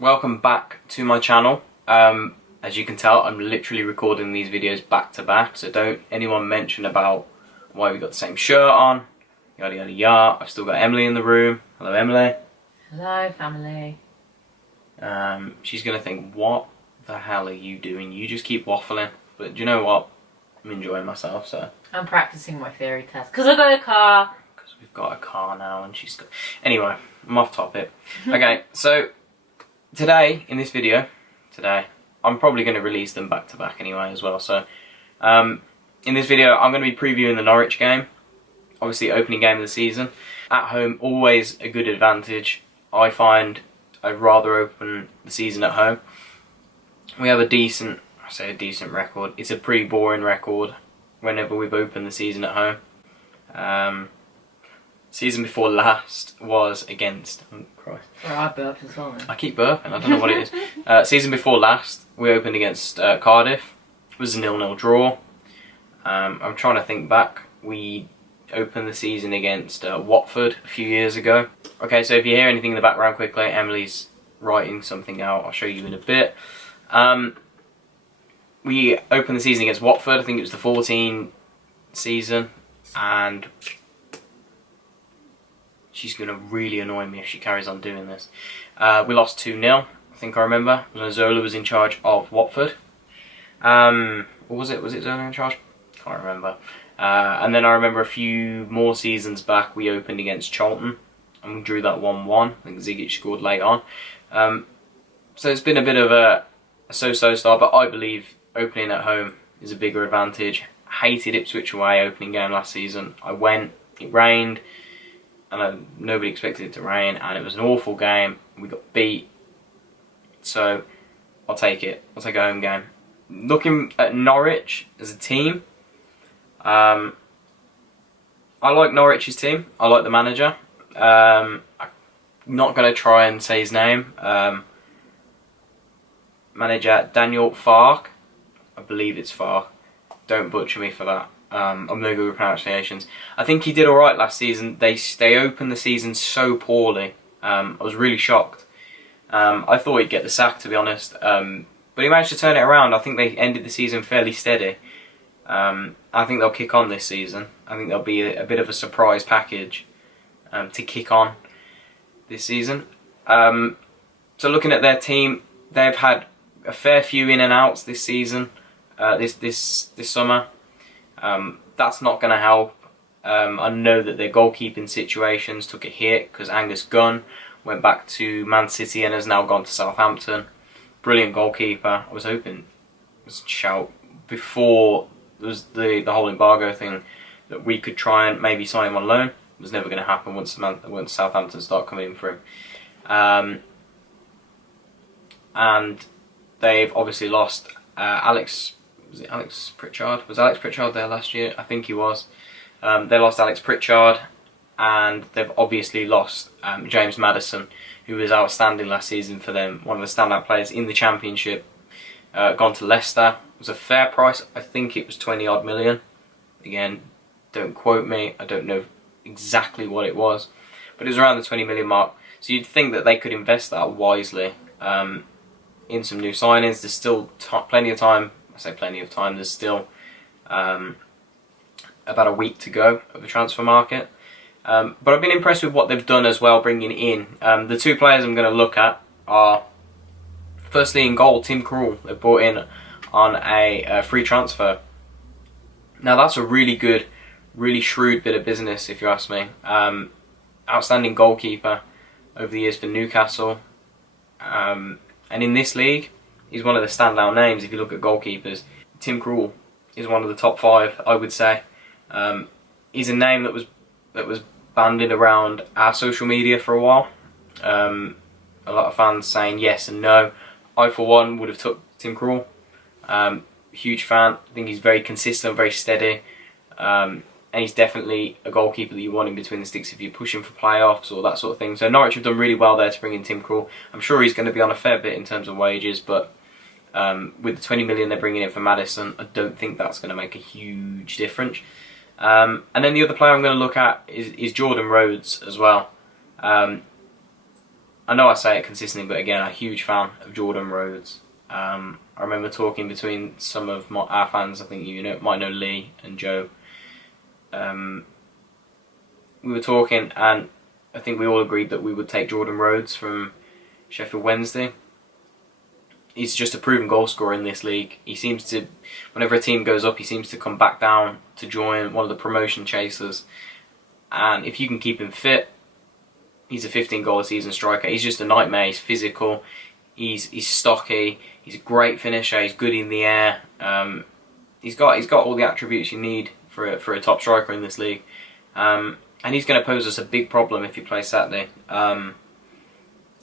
welcome back to my channel. As you can tell, I'm literally recording these videos back to back, so don't anyone mention about why we got the same shirt on, yada yada yada. I've still got Emily in the room. Hello Emily. Hello family. She's gonna think, what the hell are you doing? You just keep waffling. But do you know what? I'm enjoying myself, so. I'm practicing my theory test because I got a car. Because we've got a car now and she's got... Anyway, I'm off topic. Okay, so today, in this video, I'm probably going to release them back to back anyway as well. So, in this video, I'm going to be previewing the Norwich game. Obviously, opening game of the season. At home, always a good advantage. I find I'd rather open the season at home. We have a decent, I say a decent record. It's a pretty boring record whenever we've opened the season at home. Season before last was against... Oh, Christ. Well, I burped as well then. I keep burping, I don't know what it is. Season before last, we opened against Cardiff. It was a 0-0 draw. I'm trying to think back. We opened the season against Watford a few years ago. Okay, so if you hear anything in the background quickly, Emily's writing something out. I'll show you in a bit. We opened the season against Watford. I think it was the 14 season. And she's going to really annoy me if she carries on doing this. We lost 2-0, I think I remember. Zola was in charge of Watford. Or was it Zola in charge? Can't remember. And then I remember a few more seasons back we opened against Charlton and we drew that 1-1. I think Zigic scored late on. So it's been a bit of a so-so start, but I believe opening at home is a bigger advantage. Hated Ipswich away opening game last season. I went, it rained, and nobody expected it to rain, and it was an awful game. We got beat, so I'll take it. I'll take a home game. Looking at Norwich as a team, I like Norwich's team. I like the manager. I'm not going to try and say his name. Manager Daniel Fark. I believe it's Fark. Don't butcher me for that. I'm no good with pronunciations. I think he did alright last season. They opened the season so poorly. I was really shocked. I thought he'd get the sack, to be honest. But he managed to turn it around. I think they ended the season fairly steady. I think they'll kick on this season. I think there'll be a bit of a surprise package to kick on this season. So looking at their team, they've had a fair few in and outs this season. This summer. That's not going to help. I know that their goalkeeping situations took a hit because Angus Gunn went back to Man City and has now gone to Southampton. Brilliant goalkeeper. I was hoping it was a shout before there was the whole embargo thing that we could try and maybe sign him on loan. It was never going to happen once Southampton start coming in for him. And they've obviously lost Alex. Was it Alex Pritchard? Was Alex Pritchard there last year? I think he was. They lost Alex Pritchard, and they've obviously lost James Maddison, who was outstanding last season for them, one of the standout players in the Championship. Gone to Leicester. It was a fair price. I think it was 20-odd million. Again, don't quote me. I don't know exactly what it was, but it was around the 20 million mark. So you'd think that they could invest that wisely in some new signings. There's still plenty of time. I say plenty of time, there's still about a week to go of the transfer market. But I've been impressed with what they've done as well, bringing in. The two players I'm going to look at are, firstly in goal, Tim Krul. They brought in on a free transfer. Now that's a really good, really shrewd bit of business if you ask me. Outstanding goalkeeper over the years for Newcastle. And in this league, he's one of the standout names if you look at goalkeepers. Tim Krul is one of the top 5, I would say. He's a name that was bandied around our social media for a while. A lot of fans saying yes and no. I, for one, would have took Tim Krul. Huge fan. I think he's very consistent, very steady. And he's definitely a goalkeeper that you want in between the sticks if you're pushing for playoffs or that sort of thing. So Norwich have done really well there to bring in Tim Krul. I'm sure he's going to be on a fair bit in terms of wages, but with the 20 million they're bringing in for Maddison, I don't think that's going to make a huge difference. And then the other player I'm going to look at is Jordan Rhodes as well. I know I say it consistently, but again, I'm a huge fan of Jordan Rhodes. I remember talking between some of our fans, I think might know Lee and Joe. We were talking, and I think we all agreed that we would take Jordan Rhodes from Sheffield Wednesday. He's just a proven goal scorer in this league. He seems to, whenever a team goes up, he seems to come back down to join one of the promotion chasers. And if you can keep him fit, he's a 15-goal a season striker. He's just a nightmare. He's physical. He's stocky. He's a great finisher. He's good in the air. He's got all the attributes you need for a top striker in this league. And he's going to pose us a big problem if he plays Saturday.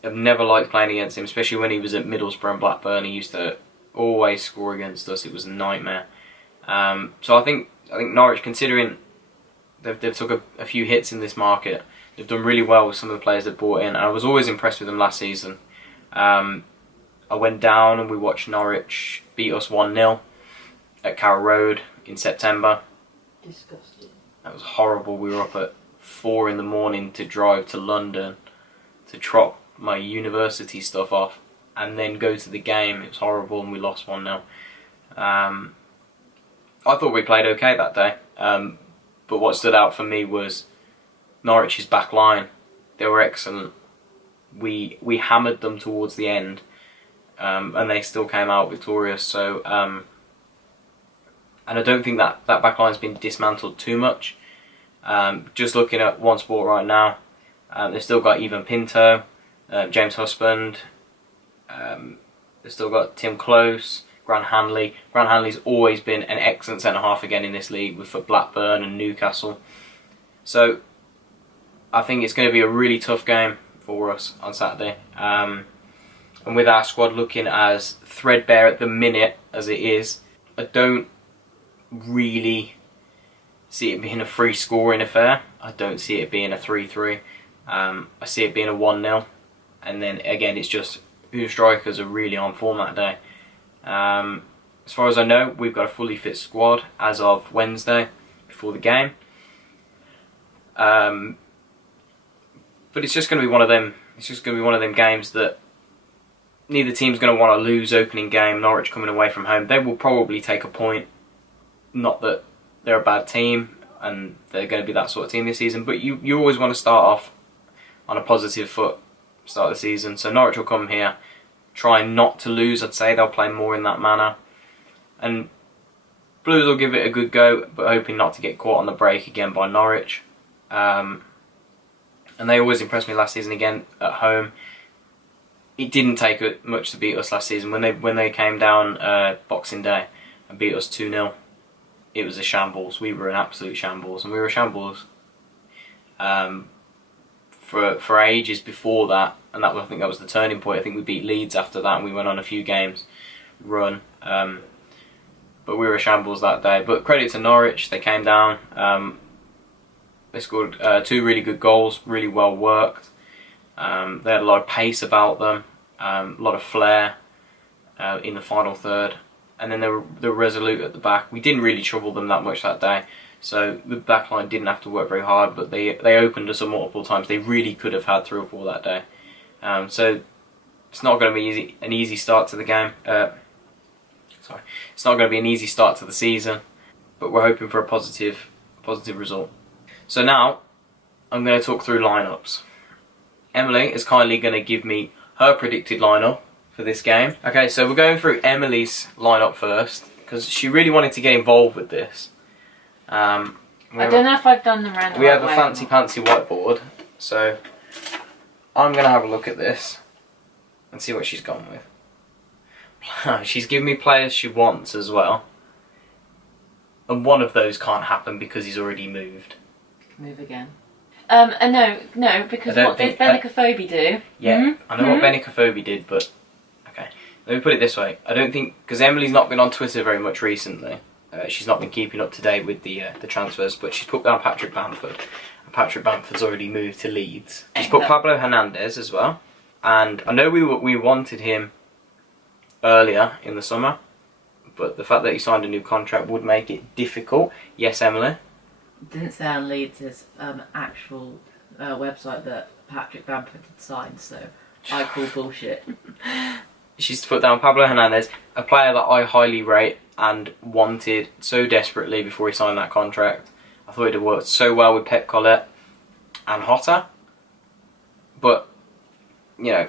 I've never liked playing against him, especially when he was at Middlesbrough and Blackburn. He used to always score against us. It was a nightmare. So I think Norwich, considering they've took a few hits in this market, they've done really well with some of the players they've brought in. And I was always impressed with them last season. I went down and we watched Norwich beat us 1-0 at Carrow Road in September. Disgusting. That was horrible. We were up at 4 in the morning to drive to London to trot my university stuff off and then go to the game. It was horrible and we lost 1-0. I thought we played okay that day, but what stood out for me was Norwich's back line. They were excellent. We hammered them towards the end, and they still came out victorious. So, and I don't think that back line's been dismantled too much. Just looking at One Sport right now, they've still got Ivan Pinto, James Husband. They've still got Tim Close, Grant Hanley. Grant Hanley's always been an excellent centre-half again in this league for Blackburn and Newcastle. So I think it's going to be a really tough game for us on Saturday. And with our squad looking as threadbare at the minute as it is, I don't really see it being a free scoring affair. I don't see it being a 3-3. I see it being a 1-0. And then again, it's just who strikers are really on form that day. As far as I know, we've got a fully fit squad as of Wednesday before the game. But it's just going to be one of them. It's just going to be one of them games that neither team's going to want to lose opening game. Norwich coming away from home, they will probably take a point. Not that they're a bad team and they're going to be that sort of team this season, but you always want to start off on a positive foot, start the season. So Norwich will come here, try not to lose. I'd say they'll play more in that manner, and Blues will give it a good go, but hoping not to get caught on the break again by Norwich. And they always impressed me last season again at home. It didn't take much to beat us last season when they came down Boxing Day and beat us 2-0. It was a shambles. We were an absolute shambles, and we were a shambles for ages before that. And I think that was the turning point. I think we beat Leeds after that, and we went on a few games run. But we were a shambles that day. But credit to Norwich, they came down. They scored 2 really good goals, really well worked. They had a lot of pace about them, a lot of flair in the final third. And then they were resolute at the back. We didn't really trouble them that much that day. So the back line didn't have to work very hard, but they opened us up multiple times. They really could have had 3 or 4 that day. So it's not going to be an easy start to the game. It's not going to be an easy start to the season, but we're hoping for a positive result. So now I'm going to talk through lineups. Emily is kindly going to give me her predicted lineup for this game. Okay, so we're going through Emily's lineup first because she really wanted to get involved with this. I don't know if I've done them around the We right have a way fancy whiteboard, so I'm going to have a look at this and see what she's gone with. She's given me players she wants as well, and one of those can't happen because he's already moved. Move again. No, because what did Benicophobe do? Yeah, I know what Benicophobe did, but okay. Let me put it this way. I don't think, because Emily's not been on Twitter very much recently. She's not been keeping up to date with the transfers, but she's put down Patrick Bamford. And Patrick Bamford's already moved to Leeds. She's put Pablo Hernandez as well, and I know we wanted him earlier in the summer, but the fact that he signed a new contract would make it difficult. Yes, Emily? Didn't say on Leeds' actual website that Patrick Bamford had signed, so I call bullshit. She's put down Pablo Hernandez, a player that I highly rate and wanted so desperately before he signed that contract. I thought it had worked so well with Pep Collette and Hotter. But, you know,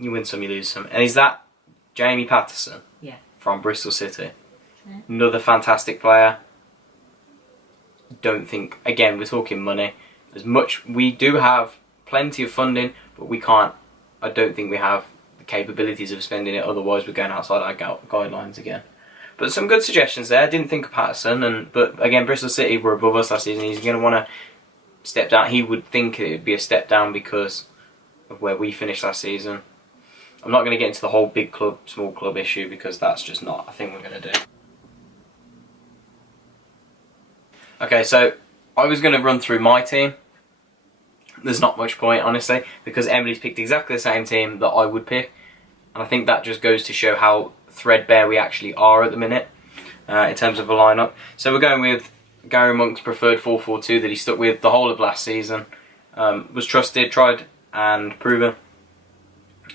you win some, you lose some. And is that Jamie Patterson? Yeah. From Bristol City. Yeah. Another fantastic player. Don't think, again, we're talking money. We do have plenty of funding, but I don't think we have the capabilities of spending it, otherwise we're going outside our guidelines again. But some good suggestions there. I didn't think of Patterson, but again, Bristol City were above us last season. He's going to want to step down. He would think it would be a step down because of where we finished last season. I'm not going to get into the whole big club, small club issue because that's just not a thing we're going to do. Okay, so I was going to run through my team. There's not much point, honestly, because Emily's picked exactly the same team that I would pick. And I think that just goes to show how threadbare we actually are at the minute in terms of a lineup. So we're going with Gary Monk's preferred 4-4-2 that he stuck with the whole of last season. Was trusted, tried and proven.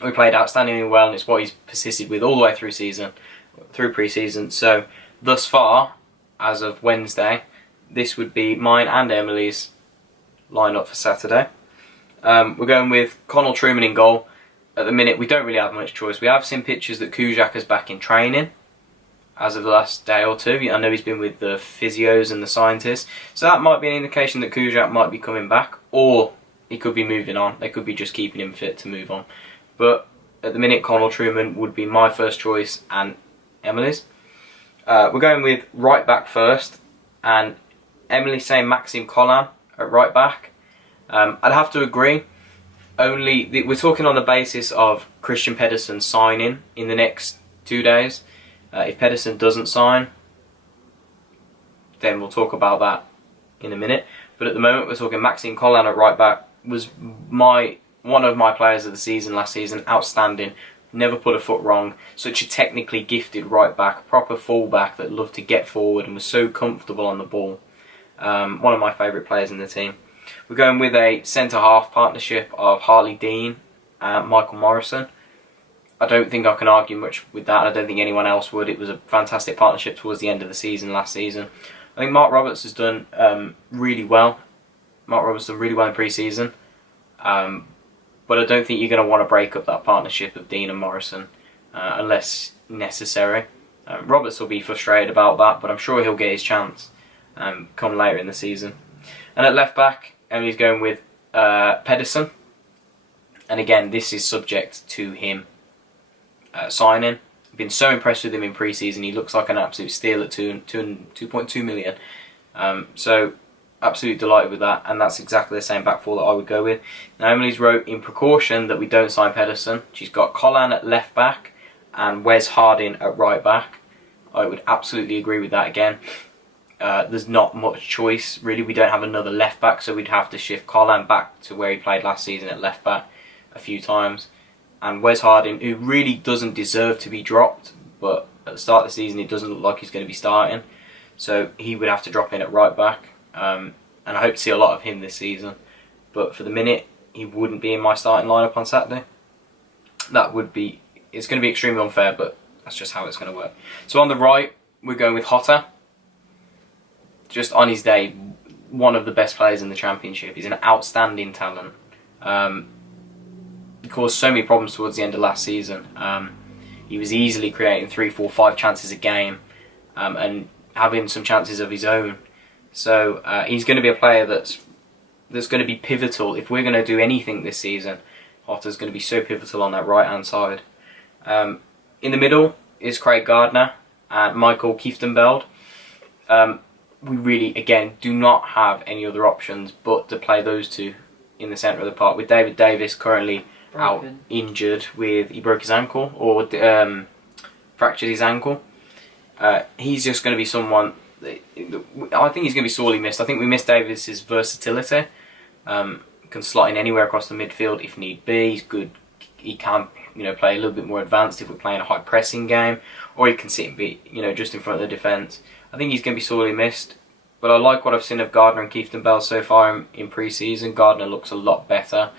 We played outstandingly well, and it's what he's persisted with all the way through pre-season. So thus far, as of Wednesday, this would be mine and Emily's lineup for Saturday. We're going with Connell Trueman in goal. At the minute, we don't really have much choice. We have seen pictures that Kujak is back in training as of the last day or two. I know he's been with the physios and the scientists, so that might be an indication that Kujak might be coming back, or he could be moving on. They could be just keeping him fit to move on. But at the minute, Connell Trueman would be my first choice and Emily's. We're going with right back first, and Emily's saying Maxime Collan at right back. I'd have to agree. We're talking on the basis of Christian Pedersen signing in the next 2 days. If Pedersen doesn't sign, then we'll talk about that in a minute. But at the moment, we're talking Maxime Collan at right back. Was one of my players of the season last season. Outstanding. Never put a foot wrong. Such a technically gifted right back, proper full-back that loved to get forward and was so comfortable on the ball. One of my favourite players in the team. We're going with a centre-half partnership of Harley Dean and Michael Morrison. I don't think I can argue much with that. I don't think anyone else would. It was a fantastic partnership towards the end of the season last season. I think Mark Roberts has done really well. Mark Roberts done really well in pre-season. But I don't think you're going to want to break up that partnership of Dean and Morrison unless necessary. Roberts will be frustrated about that, but I'm sure he'll get his chance come later in the season. And at left back, Emily's going with Pedersen. And again, this is subject to him signing. I've been so impressed with him in pre-season. He looks like an absolute steal at 2.2 million. So absolutely delighted with that, and that's exactly the same back four that I would go with. Now Emily's wrote in precaution that we don't sign Pedersen. She's got Collan at left back and Wes Harding at right back. I would absolutely agree with that again. There's not much choice really. We don't have another left back, so we'd have to shift Collan back to where he played last season at left back a few times. And Wes Harding, who really doesn't deserve to be dropped, but at the start of the season it doesn't look like he's going to be starting, so he would have to drop in at right back. And I hope to see a lot of him this season, but for the minute he wouldn't be in my starting lineup on Saturday. It's going to be extremely unfair, but that's just how it's going to work. So on the right, we're going with Hotter. Just on his day, one of the best players in the Championship. He's an outstanding talent. He caused so many problems towards the end of last season. He was easily creating 3, 4, 5 chances a game and having some chances of his own. So he's going to be a player that's going to be pivotal. If we're going to do anything this season, Hotter's going to be so pivotal on that right-hand side. In the middle is Craig Gardner and Michael Kieftenbeld. We really, again, do not have any other options but to play those two in the centre of the park, with David Davis currently out injured he broke his ankle or fractured his ankle. He's just going to be someone I think he's going to be sorely missed. I think we miss Davis's versatility. Can slot in anywhere across the midfield if need be. He's good. He can play a little bit more advanced if we're playing a high pressing game, or he can sit and be just in front of the defence. I think he's going to be sorely missed. But I like what I've seen of Gardner and Kieftenbeld so far in pre-season. Gardner looks a lot better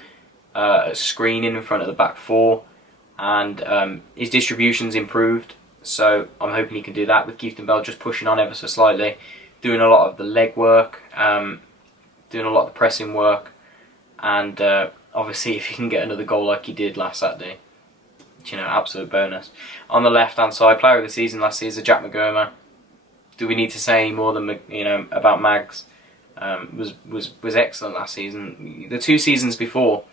screening in front of the back four, and his distribution's improved. So I'm hoping he can do that with Keith Bell just pushing on ever so slightly, doing a lot of the leg work, doing a lot of the pressing work, and obviously if he can get another goal like he did last Saturday, absolute bonus. On the left hand side, player of the season last season, Jack McGomer. Do we need to say any more than about Mags? Was excellent last season. The 2 seasons before,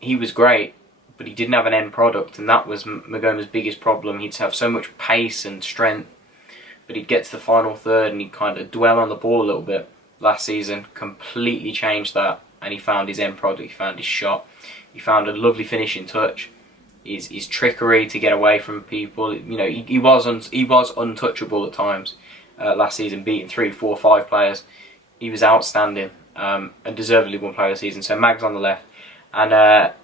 he was great, but he didn't have an end product, and that was McGomer's biggest problem. He'd have so much pace and strength, but he'd get to the final third and he'd kind of dwell on the ball a little bit. Last season, completely changed that, and he found his end product, he found his shot, he found a lovely finishing touch, his trickery to get away from people. He was untouchable at times last season, beating 3, 4, 5 players. He was outstanding, and deservedly won player of the season. So Mags on the left, and a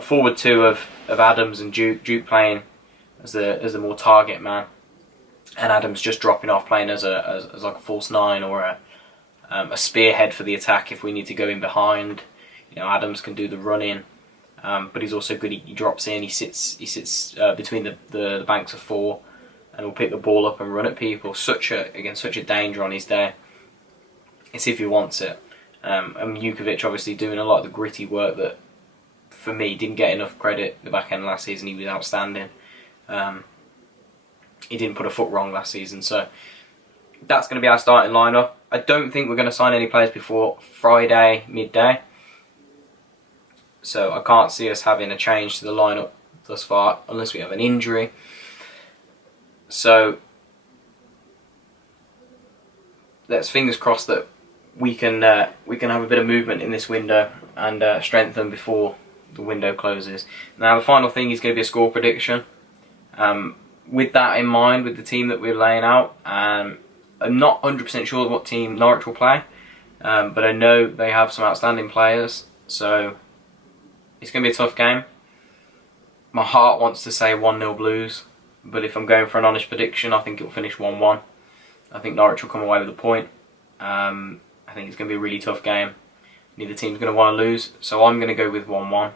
forward 2 of Adams and Duke playing as the more target man, and Adams just dropping off, playing as like a false 9 or a spearhead for the attack if we need to go in behind. Adams can do the running, but he's also good. He drops in, he sits between the banks of 4, and will pick the ball up and run at people. Such a danger on his day. It's if he wants it. And Jukovic obviously doing a lot of the gritty work that, for me, didn't get enough credit the back end last season. He was outstanding. He didn't put a foot wrong last season, so that's going to be our starting lineup. I don't think we're going to sign any players before Friday midday, so I can't see us having a change to the lineup thus far unless we have an injury. So let's fingers crossed that we can have a bit of movement in this window and strengthen before the window closes. Now the final thing is going to be a score prediction. With that in mind, with the team that we're laying out, I'm not 100% sure what team Norwich will play, but I know they have some outstanding players, so it's going to be a tough game. My heart wants to say 1-0 Blues, but if I'm going for an honest prediction, I think it will finish 1-1. I think Norwich will come away with a point. I think it's going to be a really tough game. Neither team's going to want to lose, so I'm going to go with 1-1.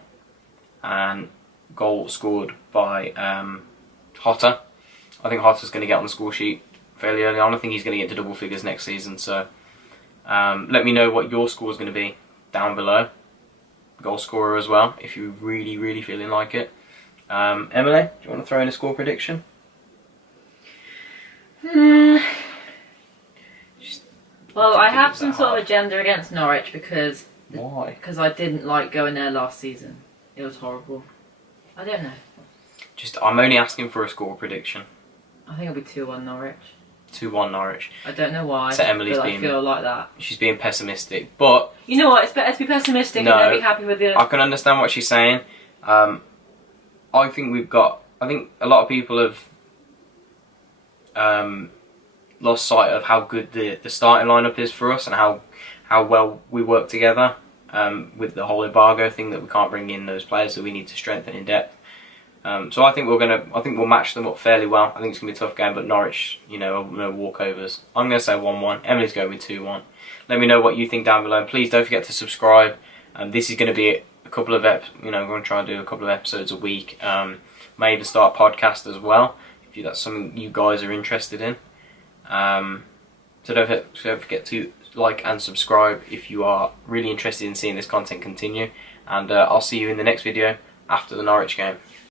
And goal scored by Hotter. I think Hotter's going to get on the score sheet fairly early on. I think he's going to get to double figures next season. So let me know what your score is going to be down below. Goal scorer as well, if you're really, really feeling like it. Emily, do you want to throw in a score prediction? Well, I have some sort of agenda against Norwich because... Why? Because I didn't like going there last season. It was horrible. I don't know. I'm only asking for a score prediction. I think it'll be 2-1 Norwich. 2-1 Norwich. I don't know why, so Emily's but I feel like that. She's being pessimistic, but... You know what, it's better to be pessimistic and then be happy with it. I can understand what she's saying. I think a lot of people have lost sight of how good the starting lineup is for us and how well we work together with the whole embargo thing, that we can't bring in those players that we need to strengthen in depth. So I think we'll match them up fairly well. I think it's gonna be a tough game, but Norwich, no walkovers. I'm gonna say 1-1. Emily's going with 2-1. Let me know what you think down below. And please don't forget to subscribe. This is gonna be a couple of we're gonna try and do a couple of episodes a week. May even start a podcast as well if that's something you guys are interested in. So don't forget to like and subscribe if you are really interested in seeing this content continue. And I'll see you in the next video after the Norwich game.